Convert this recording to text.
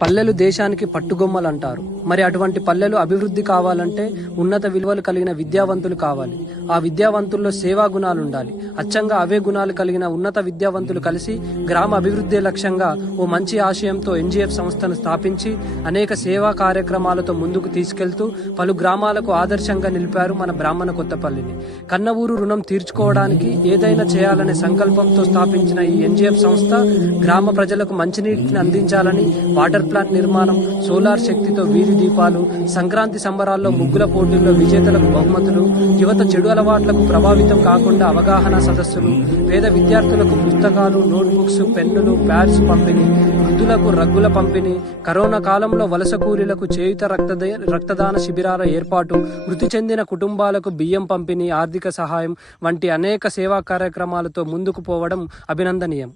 పల్లెలు దేశానికి పట్టుగొమ్మలు అంటారు. మరి అటువంటి పల్లెలు అభివృద్ధి కావాలంటే ఉన్నత విలువలు కలిగిన విద్యావంతులు కావాలి. ఆ విద్యావంతుల్లో సేవా గుణాలు ఉండాలి. అచ్చంగా అవే గుణాలు కలిగిన ఉన్నత విద్యావంతులు కలిసి గ్రామ అభివృద్ధి లక్ష్యంగా ఓ మంచి ఆశయంతో ఎన్జీఎఫ్ సంస్థను స్థాపించి అనేక సేవా కార్యక్రమాలతో ముందుకు తీసుకెళ్తూ పలు గ్రామాలకు ఆదర్శంగా నిలిపారు మన బ్రాహ్మణ కొత్తపల్లిని. కన్న ఊరు రుణం తీర్చుకోవడానికి ఏదైనా చేయాలనే సంకల్పంతో స్థాపించిన ఈ ఎన్జీఎఫ్ సంస్థ గ్రామ ప్రజలకు మంచినీటిని అందించాలని వాటర్ ప్లాంట్ నిర్మాణం, సోలార్ శక్తితో వీధి దీపాలు, సంక్రాంతి సంబరాల్లో ముగ్గుల పోటీల్లో విజేతలకు బహుమతులు, యువత చెడు అలవాట్లకు ప్రభావితం కాకుండా అవగాహన సదస్సులు, పేద విద్యార్థులకు పుస్తకాలు, నోట్బుక్స్, పెన్నులు, ప్యాడ్స్ పంపిణీ, వృద్ధులకు రగ్గుల పంపిణీ, కరోనా కాలంలో వలస కూలీలకు చేయుత రక్తదాన శిబిరాల ఏర్పాటు, మృతి చెందిన కుటుంబాలకు బియ్యం పంపిణీ, ఆర్థిక సహాయం వంటి అనేక సేవా కార్యక్రమాలతో ముందుకు పోవడం అభినందనీయం.